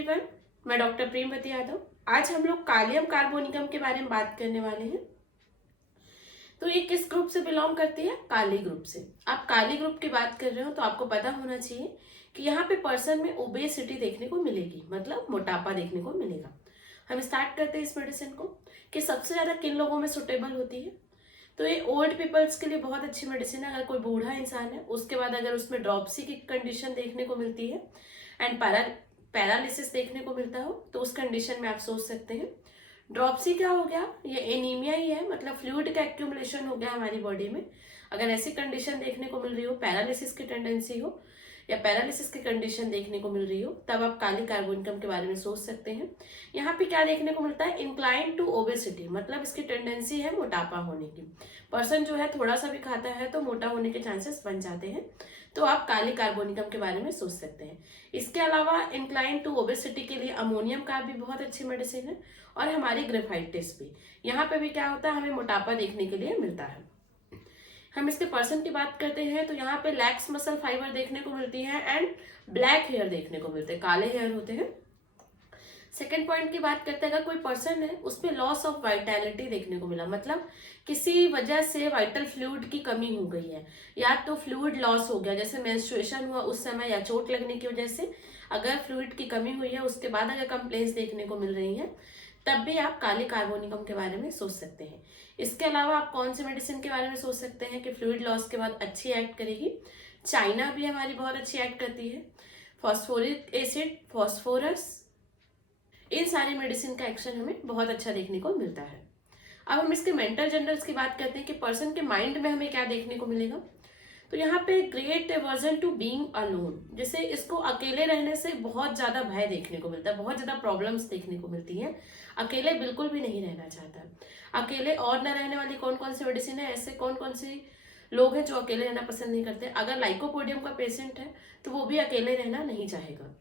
Everyone, मैं doctor Premvati Yadav. आज हम लोग कालियम कार्बोनिकम के बारे में बात करने वाले हैं। तो ये किस ग्रुप से बिलोंग करती है? काली ग्रुप से। आप काली ग्रुप की बात कर रहे हो तो आपको पता होना चाहिए कि यहाँ पे पर्सन में ओबेसिटी देखने को मिलेगी, मतलब मोटापा देखने को मिलेगा। हम स्टार्ट करते हैं इस मेडिसिन को कि सबसे ज्यादा किन लोगों में सुटेबल होती है। तो ये ओल्ड पीपल्स के लिए बहुत अच्छी मेडिसिन है। अगर कोई बूढ़ा इंसान है, उसके बाद अगर उसमें ड्रॉपसी की कंडीशन देखने को मिलती है एंड पैरालिसिस देखने को मिलता हो, तो उस कंडीशन में आप सोच सकते हैं। ड्रॉपसी क्या हो गया? ये एनीमिया ही है, मतलब फ्लूइड का एक्यूमुलेशन हो गया हमारी बॉडी में। अगर ऐसी कंडीशन देखने को मिल रही हो, पैरालिसिस की टेंडेंसी हो या पैरालिसिस की कंडीशन देखने को मिल रही हो, तब आप काली कार्बोनिकम के बारे में सोच सकते हैं। यहाँ पे क्या देखने को मिलता है? इंक्लाइन टू ओबेसिटी, मतलब इसकी टेंडेंसी है मोटापा होने की। पर्सन जो है थोड़ा सा भी खाता है तो मोटा होने के चांसेस बन जाते हैं, तो आप काली कार्बोनिकम के बारे में सोच सकते हैं। इसके अलावा इंक्लाइन टू ओबेसिटी के लिए अमोनियम कार्ब भी बहुत अच्छी मेडिसिन है, और हमारी ग्रेफाइटिस भी। यहाँ पे भी क्या होता है? हमें मोटापा देखने के लिए मिलता है। हम इसके पर्सन की बात करते हैं तो यहाँ पे लैक्स मसल फाइबर देखने को मिलती है एंड ब्लैक हेयर देखने को मिलते हैं, काले हेयर होते हैं। सेकेंड पॉइंट की बात करते हैं, अगर कोई पर्सन है उसमें लॉस ऑफ वाइटैलिटी देखने को मिला, मतलब किसी वजह से वाइटल फ्लूइड की कमी हो गई है, या तो फ्लूइड लॉस हो गया, जैसे मेंस्ट्रुएशन हुआ उस समय, या चोट लगने की वजह से अगर फ्लूइड की कमी हुई है, उसके बाद अगर कंप्लेंट्स देखने को मिल रही हैं, तब भी आप काली कार्बोनिकम के बारे में सोच सकते हैं। इसके अलावा आप कौन सी मेडिसिन के बारे में सोच सकते हैं कि फ्लूइड लॉस के बाद अच्छी एक्ट करेगी? चाइना भी हमारी बहुत अच्छी एक्ट करती है। फॉस्फोरिक एसिड, फॉस्फोरस, इन सारी मेडिसिन का एक्शन हमें बहुत अच्छा देखने को मिलता है। अब हम इसके मेंटल जनरल्स की बात करते हैं कि पर्सन के माइंड में हमें क्या देखने को मिलेगा। तो यहाँ पे great aversion to being alone, जैसे इसको अकेले रहने से बहुत ज्यादा भय देखने को मिलता है, बहुत ज्यादा प्रॉब्लम्स देखने को मिलती हैं। अकेले बिल्कुल भी नहीं रहना चाहता। अकेले और न रहने वाली कौन कौन सी मेडिसिन है? ऐसे कौन कौन से लोग हैं जो अकेले रहना पसंद नहीं करते? अगर लाइकोपोडियम का पेशेंट है तो वो भी अकेले रहना नहीं चाहेगा।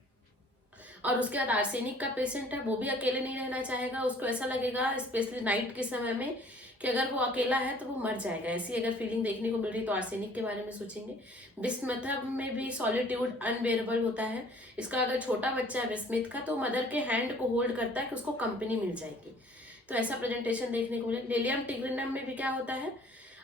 और उसके बाद आर्सेनिक का पेशेंट है, वो भी अकेले नहीं रहना चाहेगा। उसको ऐसा लगेगा, स्पेशली नाइट के समय में, कि अगर वो अकेला है तो वो मर जाएगा। ऐसी अगर फीलिंग देखने को मिल रही तो आर्सेनिक के बारे में सोचेंगे। बिस्मथ में भी सॉलिट्यूड अनबेरेबल होता है। इसका अगर छोटा बच्चा है बिस्मिथ का, तो मदर के हैंड को होल्ड करता है कि उसको कंपनी मिल जाएगी, तो ऐसा प्रेजेंटेशन देखने को मिले। लिलियम टिग्रिनम में भी क्या होता है?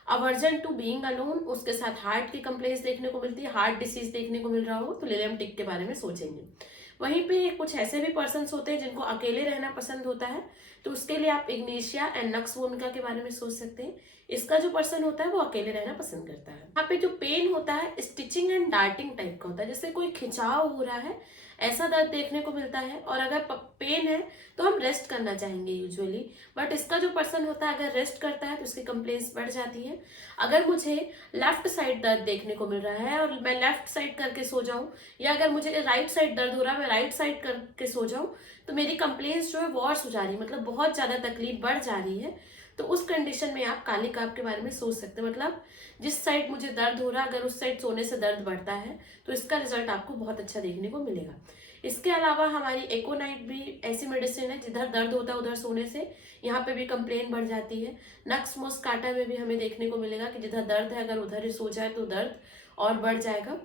अवर्जन टू बीइंग अलोन, उसके साथ हार्ट की कंप्लेंट्स देखने को मिलती है। हार्ट डिसीज देखने को मिल रहा हो तो लिलियम टिक के बारे में सोचेंगे। वहीं पे कुछ ऐसे भी पर्सन होते हैं जिनको अकेले रहना पसंद होता है, तो उसके लिए आप इग्नेशिया एंड नक्स वोमिका के बारे में सोच सकते हैं। इसका जो पर्सन होता है वो अकेले रहना पसंद करता है। यहाँ पे जो पेन होता है स्टिचिंग एंड डार्टिंग टाइप का होता है, जैसे कोई खिंचाव हो रहा है, ऐसा दर्द देखने को मिलता है। और अगर पेन है तो हम रेस्ट करना चाहेंगे यूजुअली, बट इसका जो पर्सन होता है अगर रेस्ट करता है तो उसकी कंप्लेंट्स बढ़ जाती है। अगर मुझे लेफ्ट साइड दर्द देखने को मिल रहा है और मैं लेफ्ट साइड करके सो जाऊं, या अगर मुझे राइट साइड दर्द हो रहा है मैं राइट साइड करके सो जाऊं, तो मेरी कंप्लेंट्स जो है वर्स हो जा रही है, मतलब बहुत ज्यादा तकलीफ बढ़ जा रही है। तो उस कंडीशन में आप काली काप के बारे में सोच सकते हैं, मतलब जिस साइड मुझे दर्द हो रहा है अगर उस साइड सोने से दर्द बढ़ता है तो इसका रिजल्ट आपको बहुत अच्छा देखने को मिलेगा। इसके अलावा हमारी एकोनाइट भी ऐसी मेडिसिन है, जिधर दर्द होता है उधर सोने से यहाँ पे भी कंप्लेन बढ़ जाती है। नक्स मोस्काटा में भी हमें देखने को मिलेगा कि जिधर दर्द है अगर उधर ही सो जाए तो दर्द और बढ़ जाएगा।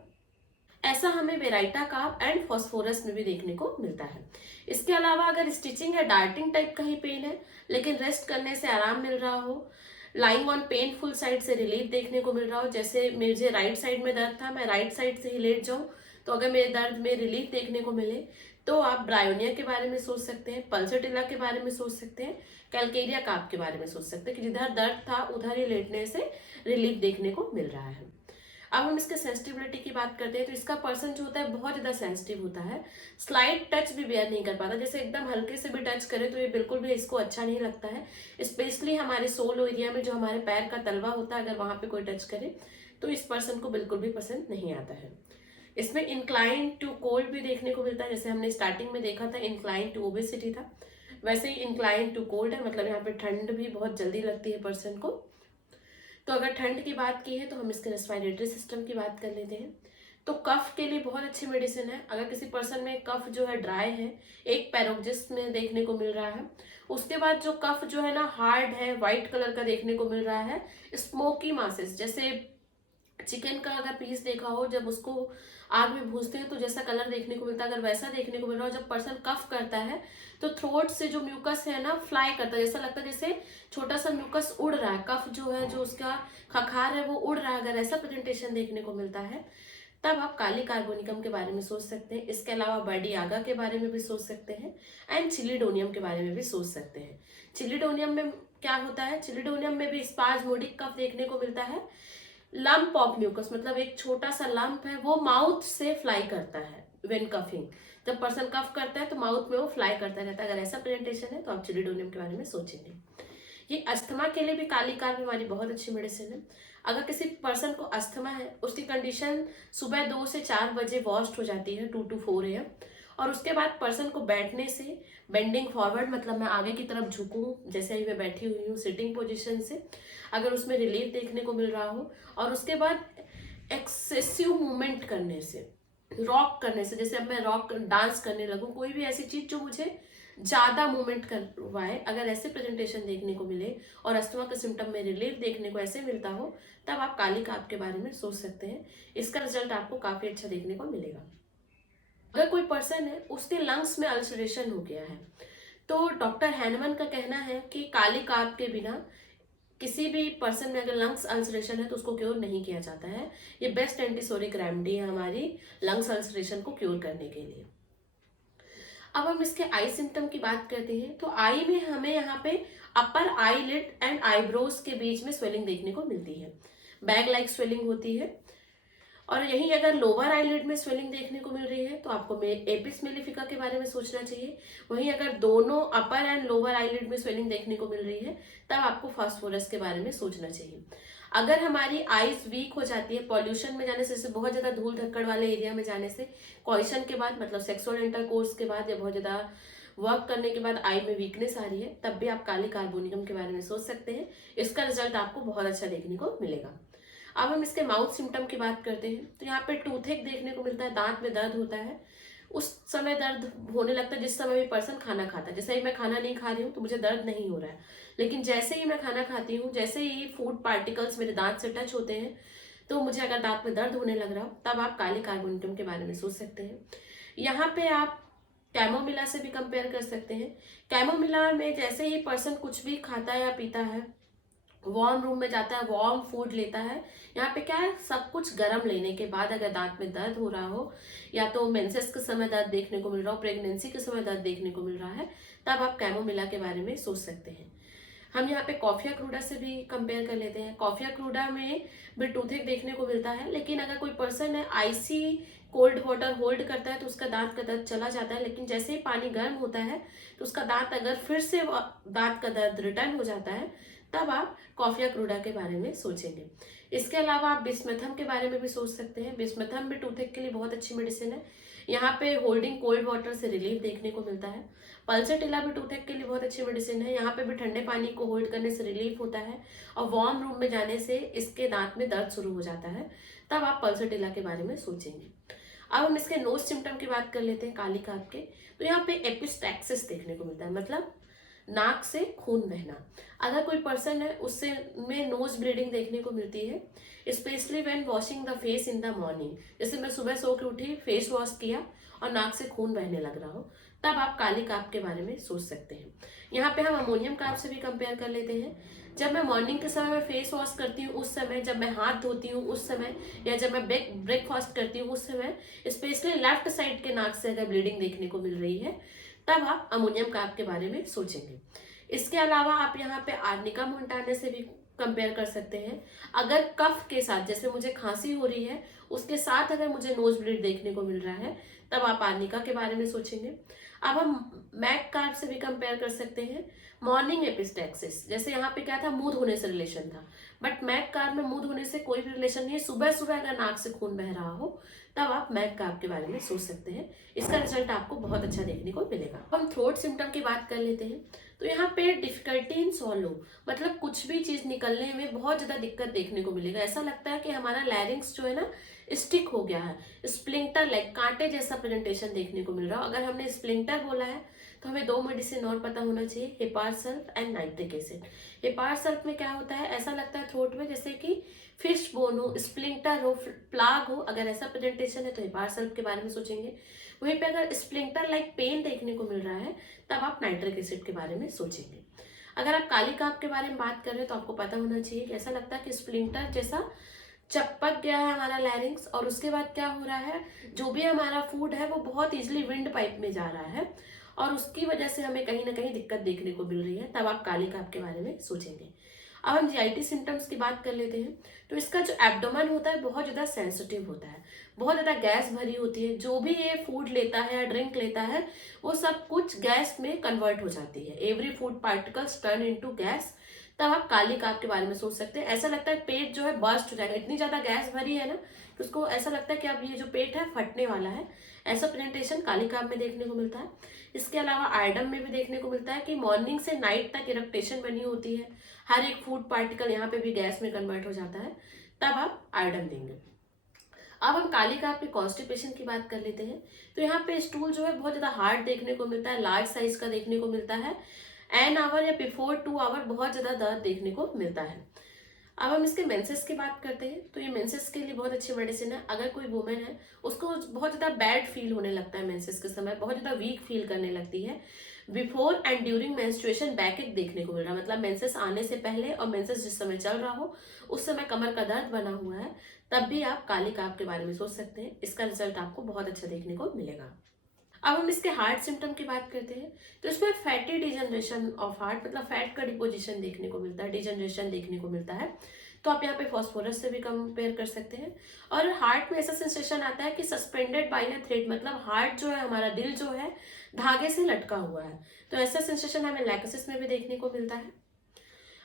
ऐसा हमें वेराइटा काप एंड फॉस्फोरस में भी देखने को मिलता है। इसके अलावा अगर स्टिचिंग या डार्टिंग टाइप का ही पेन है, लेकिन रेस्ट करने से आराम मिल रहा हो, लाइंग ऑन पेनफुल साइड से रिलीफ देखने को मिल रहा हो, जैसे मुझे राइट साइड में दर्द था, मैं राइट साइड से ही लेट जाऊं तो अगर मेरे दर्द में रिलीफ देखने को मिले, तो आप ब्रायोनिया के बारे में सोच सकते हैं, पल्सटिला के बारे में सोच सकते हैं, कैलकेरिया काप के बारे में सोच सकते हैं कि जिधर दर्द था उधर ही लेटने से रिलीफ देखने को मिल रहा है। अब हम इसके सेंसिटिविटी की बात करते हैं तो इसका पर्सन जो होता है बहुत ज्यादा सेंसिटिव होता है, स्लाइट टच भी बेयर नहीं कर पाता, जैसे एकदम हल्के से भी टच करे तो ये बिल्कुल भी इसको अच्छा नहीं लगता है। स्पेशली हमारे सोल एरिया में जो हमारे पैर का तलवा होता है, अगर वहां पे कोई टच करे तो इस पर्सन को बिल्कुल भी पसंद नहीं आता है। इसमें इंक्लाइन टू कोल्ड भी देखने को मिलता है, जैसे हमने स्टार्टिंग में देखा था इंक्लाइन टू ओबेसिटी था, वैसे ही इंक्लाइन टू कोल्ड है, मतलब यहाँ पे ठंड भी बहुत जल्दी लगती है पर्सन को। तो अगर ठंड की बात की है तो हम इसके रेस्पिरेटरी सिस्टम की बात कर लेते हैं। तो कफ के लिए बहुत अच्छी मेडिसिन है। अगर किसी पर्सन में कफ जो है ड्राई है, एक पैरोक्सिस में देखने को मिल रहा है, उसके बाद जो कफ जो है ना हार्ड है, व्हाइट कलर का देखने को मिल रहा है, स्मोकी मासेस, जैसे चिकन का अगर पीस देखा हो, जब उसको आग में भूनते हैं तो जैसा कलर देखने को मिलता है, अगर वैसा देखने को मिल रहा है। जब पर्सन कफ करता है तो थ्रोट से जो म्यूकस है ना फ्लाई करता है, जैसा लगता है जैसे छोटा सा म्यूकस उड़ रहा है, कफ जो है जो उसका खखार है वो उड़ रहा है। अगर ऐसा प्रेजेंटेशन देखने को मिलता है तब आप काली कार्बोनिकम के बारे में सोच सकते हैं। इसके अलावा बर्डियागा के बारे में भी सोच सकते हैं एंड चिलिडोनियम के बारे में भी सोच सकते हैं। चिलिडोनियम में क्या होता है, चिलिडोनियम में भी स्पाज्मोडिक कफ देखने को मिलता है। लंप ऑफ म्यूकस मतलब एक छोटा सा लंप है, वो माउथ से फ्लाई करता है व्हेन कफिंग। जब पर्सन कफ करता है तो माउथ में वो फ्लाई करता रहता है। अगर ऐसा प्रेजेंटेशन है तो आप चिलिडोनियम के बारे में सोचेंगे। ये अस्थमा के लिए भी काली कार्ब हमारी बहुत अच्छी मेडिसिन है। अगर किसी पर्सन को अस्थमा है, उसकी कंडीशन सुबह 2 से 4 बजे वॉस्ट हो जाती है 2 to 4 AM, और उसके बाद पर्सन को बैठने से बेंडिंग फॉरवर्ड मतलब मैं आगे की तरफ झुकूं जैसे अभी मैं बैठी हुई हूँ सिटिंग पोजीशन से, अगर उसमें रिलीफ देखने को मिल रहा हो, और उसके बाद एक्सेसिव मूवमेंट करने से, रॉक करने से, जैसे अब मैं रॉक डांस करने लगूं, कोई भी ऐसी चीज जो मुझे ज्यादा मूवमेंट करवाए, अगर ऐसे प्रेजेंटेशन देखने को मिले और अस्थमा के सिम्टम में रिलीफ देखने को ऐसे मिलता हो, तब आप काली कार्ब के बारे में सोच सकते हैं। इसका रिजल्ट आपको काफी अच्छा देखने को मिलेगा। अगर कोई पर्सन है उसके लंग्स में अल्सरेशन हो गया है तो डॉक्टर हैनमन का कहना है कि काली कार्ब के बिना किसी भी पर्सन में अगर लंग्स अल्सरेशन है तो उसको क्योर नहीं किया जाता है। ये बेस्ट एंटीसोरिक रेमेडी है हमारी लंग्स अल्सरेशन को क्योर करने के लिए। अब हम इसके आई सिम्टम की बात करते हैं तो आई में हमें यहाँ पे अपर आई लिड एंड आईब्रोज के बीच में स्वेलिंग देखने को मिलती है, बैग लाइक स्वेलिंग होती है। और यहीं अगर लोअर आईलिड में स्वेलिंग देखने को मिल रही है तो आपको एपिस मेलिफिका के बारे में सोचना चाहिए। वहीं अगर दोनों अपर एंड लोअर आईलिड में स्वेलिंग देखने को मिल रही है तब आपको फास्फोरस के बारे में सोचना चाहिए। अगर हमारी आईज वीक हो जाती है पॉल्यूशन में जाने से, जैसे बहुत ज्यादा धूल धक्कड़ वाले एरिया में जाने से, क्वेश्चन के बाद मतलब सेक्सुअल इंटरकोर्स के बाद या बहुत ज्यादा वर्क करने के बाद आई में वीकनेस आ रही है, तब भी आप काली कार्बोनिकम के बारे में सोच सकते हैं। इसका रिजल्ट आपको बहुत अच्छा देखने को मिलेगा। अब हम इसके माउथ सिम्टम की बात करते हैं तो यहाँ पे टूथेक देखने को मिलता है, दांत में दर्द होता है। उस समय दर्द होने लगता है जिस समय भी पर्सन खाना खाता है। जैसे ही मैं खाना नहीं खा रही हूँ तो मुझे दर्द नहीं हो रहा है, लेकिन जैसे ही मैं खाना खाती हूँ, जैसे ही फूड पार्टिकल्स मेरे दांत से टच होते हैं तो मुझे अगर दांत में दर्द होने लग रहा हो, तब आप काले कार्बोनिटम के बारे में सोच सकते हैं। यहाँ पे आप कैमोमिला से भी कंपेयर कर सकते हैं। कैमोमिला में जैसे ही पर्सन कुछ भी खाता है या पीता है, वार्म रूम में जाता है, वार्म फूड लेता है, यहाँ पे क्या है, सब कुछ गर्म लेने के बाद अगर दांत में दर्द हो रहा हो, या तो मेंसेस के समय दर्द देखने को मिल रहा हो, प्रेगनेंसी के समय दर्द देखने को मिल रहा है, तब आप कैमोमिला के बारे में सोच सकते हैं। हम यहाँ पे कॉफिया क्रूडा से भी कंपेयर कर लेते हैं। कॉफिया क्रूडा में भी टूथेक देखने को मिलता है, लेकिन अगर कोई पर्सन है आईसी कोल्ड वाटर होल्ड करता है तो उसका दांत का दर्द चला जाता है, लेकिन जैसे ही पानी गर्म होता है तो उसका दांत अगर फिर से दांत का दर्द रिटर्न हो जाता है, तब आप कॉफिया क्रूडा के बारे में सोचेंगे। इसके अलावा आप बिस्मथम के बारे में भी सोच सकते हैं। बिस्मथम भी टूथेक के लिए बहुत अच्छी मेडिसिन है। यहाँ पे होल्डिंग कोल्ड वाटर से रिलीफ देखने को मिलता है। पल्सटिला भी टूथेक के लिए बहुत अच्छी मेडिसिन है। यहाँ पे भी ठंडे पानी को होल्ड करने से रिलीफ होता है और वार्म रूम में जाने से इसके दांत में दर्द शुरू हो जाता है, तब आप पल्सटिला के बारे में सोचेंगे। अब हम इसके नोज सिम्टम की बात कर लेते हैं काली कार्ब के। तो यहाँ पे एपिस्टैक्सिस देखने को मिलता है, मतलब नाक से खून बहना। अगर कोई पर्सन है उससे में नोज ब्लीडिंग देखने को मिलती है, specially when washing the face in the morning. जैसे मैं सुबह सो के उठी, फेस वॉश किया और नाक से खून बहने लग रहा हो, तब आप काली कार्ब के बारे में सोच सकते हैं। यहाँ पे हम अमोनियम कार्ब से भी कंपेयर कर लेते हैं। जब मैं मॉर्निंग के समय में फेस वॉश करती हूँ उस समय, जब मैं हाथ धोती हूँ उस समय, या जब मैं ब्रेकफास्ट करती हूँ उस समय, स्पेशली लेफ्ट साइड के नाक से अगर ब्लीडिंग देखने को मिल रही है, तब आप अमोनियम कार्ब के बारे में सोचेंगे। इसके अलावा आप यहाँ पे आर्निका मोंटाना से भी कंपेयर कर सकते हैं। अगर कफ के साथ, जैसे मुझे खांसी हो रही है, उसके साथ अगर मुझे नोज ब्लीड देखने को मिल रहा है, तब आप आर्निका के बारे में सोचेंगे। अब हम मैक कार्ब से भी कंपेयर कर सकते हैं। मॉर्निंग एपिस्टैक्सिस, जैसे यहाँ पे क्या था, मुंह धोने से रिलेशन था, बट मैक कार्ब में मुंह धोने से कोई भी रिलेशन नहीं है। सुबह सुबह अगर नाक से खून बह रहा हो, तब आप मैक कार्ब के बारे में सोच सकते हैं। इसका रिजल्ट आपको बहुत अच्छा देखने को मिलेगा। हम थ्रोट सिम्टम की बात कर लेते हैं। तो यहाँ पे डिफिकल्टी इन सॉलो, मतलब कुछ भी चीज निकलने में बहुत ज्यादा दिक्कत देखने को मिलेगा। ऐसा लगता है कि हमारा लैरिंग्स जो है ना स्टिक हो गया है, स्प्लिंटर लाइक कांटे जैसा प्रेजेंटेशन देखने को मिल रहा हो। अगर हमने स्प्लिंटर बोला है तो हमें दो मेडिसिन और पता होना चाहिए, hepar sulph and nitric acid. Hepar sulph में क्या होता है, ऐसा लगता है थ्रोट में जैसे कि फिश बोन हो, स्प्लिंटर हो, प्लाग हो। अगर ऐसा प्रेजेंटेशन है तो हेपार सल्फ के बारे में सोचेंगे। वहीं पे अगर स्प्लिंटर लाइक पेन देखने को मिल रहा है तब आप नाइट्रिक एसिड के बारे में सोचेंगे। अगर आप काली काप के बारे में बात कर रहे हैं तो आपको पता होना चाहिए कि ऐसा लगता है कि स्प्लिंटर जैसा चपक गया है हमारा लैरिंग्स, और उसके बाद क्या हो रहा है, जो भी हमारा फूड है वो बहुत इजीली विंड पाइप में जा रहा है और उसकी वजह से हमें कहीं ना कहीं दिक्कत देखने को मिल रही है, तब आप काली काप के बारे में सोचेंगे। अब हम जीआईटी सिम्टम्स की बात कर लेते हैं। तो इसका जो एब्डोमेन होता है बहुत ज़्यादा सेंसिटिव होता है, बहुत ज़्यादा गैस भरी होती है। जो भी ये फूड लेता है या ड्रिंक लेता है वो सब कुछ गैस में कन्वर्ट हो जाती है। Every food particles turn into gas. तब आप काली काप के बारे में सोच सकते हैं। ऐसा लगता है पेट जो है बर्स्ट हो जाएगा, इतनी ज़्यादा गैस भरी है ना कि उसको ऐसा लगता है कि अब ये जो पेट है फटने वाला है। ऐसा प्रेजेंटेशन काली काप में देखने को मिलता है। इसके अलावा आइडम में भी देखने को मिलता है कि मॉर्निंग से नाइट तक इरेक्टेशन बनी होती है, हर एक फूड पार्टिकल यहाँ पे भी गैस में कन्वर्ट हो जाता है, तब आप आइडम देंगे। अब हम काली काप के कॉन्स्टिपेशन की बात कर लेते हैं। तो यहाँ पे स्टूल जो है बहुत ज्यादा हार्ड देखने को मिलता है, लार्ज साइज का देखने को मिलता है। एन आवर या बिफोर 2 आवर बहुत ज्यादा दर्द देखने को मिलता है। अब हम इसके मेंसेस की बात करते हैं। तो ये मेंसेस के लिए बहुत अच्छी मेडिसिन है। अगर कोई वुमेन है उसको बहुत ज्यादा बैड फील होने लगता है मेंसेस के समय, बहुत ज्यादा वीक फील करने लगती है, बिफोर एंड ड्यूरिंग मेंस्ट्रुएशन बैकएक देखने को मिल रहा है, मतलब मेंसेस आने से पहले और मेंसेस जिस समय चल रहा हो उस समय कमर का दर्द बना हुआ है, तब भी आप काली काप के बारे में सोच सकते हैं। इसका रिजल्ट आपको बहुत अच्छा देखने को मिलेगा। अब हम इसके हार्ट सिम्टम की बात करते हैं। तो इसमें फैटी डिजनरेशन ऑफ हार्ट, मतलब फैट का डिपोजिशन देखने को मिलता है, डिजनरेशन देखने को मिलता है। तो आप यहाँ पे फॉस्फोरस से भी कंपेयर कर सकते हैं। और हार्ट में ऐसा सेंसेशन आता है कि सस्पेंडेड बाय अ थ्रेड, मतलब हार्ट जो है हमारा दिल जो है धागे से लटका हुआ है। तो ऐसा सेंसेशन हमें लैकोसिस में भी देखने को मिलता है।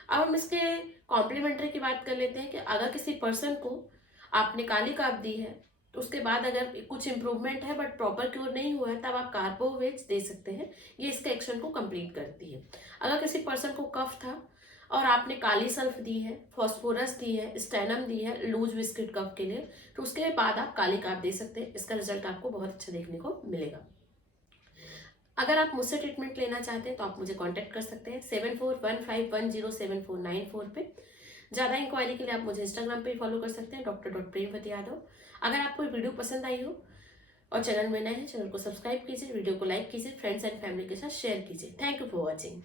अब हम इसके कॉम्प्लीमेंट्री की बात कर लेते हैं कि अगर किसी पर्सन को आपने काली काप दी है तो उसके बाद अगर कुछ इंप्रूवमेंट है बट प्रॉपर क्योर नहीं हुआ है तब आप कार्बोवेज दे सकते हैं। ये इसके एक्शन को कंप्लीट करती है। अगर किसी पर्सन को कफ था और आपने काली सल्फ दी है, फॉस्फोरस दी है, स्टेनम दी है लूज विस्किट कफ के लिए, तो उसके बाद आप काली काप दे सकते हैं। इसका रिजल्ट आपको बहुत अच्छा देखने को मिलेगा। अगर आप मुझसे ट्रीटमेंट लेना चाहते हैं तो आप मुझे कांटेक्ट कर सकते हैं 7415107494 पे। ज़्यादा इंक्वायरी के लिए आप मुझे इंस्टाग्राम पे फॉलो कर सकते हैं डॉक्टर.प्रेमवती यादव। अगर आपको ये वीडियो पसंद आई हो और चैनल में नए हैं, चैनल को सब्सक्राइब कीजिए, वीडियो को लाइक कीजिए, फ्रेंड्स एंड फैमिली के साथ शेयर कीजिए। Thank you for watching.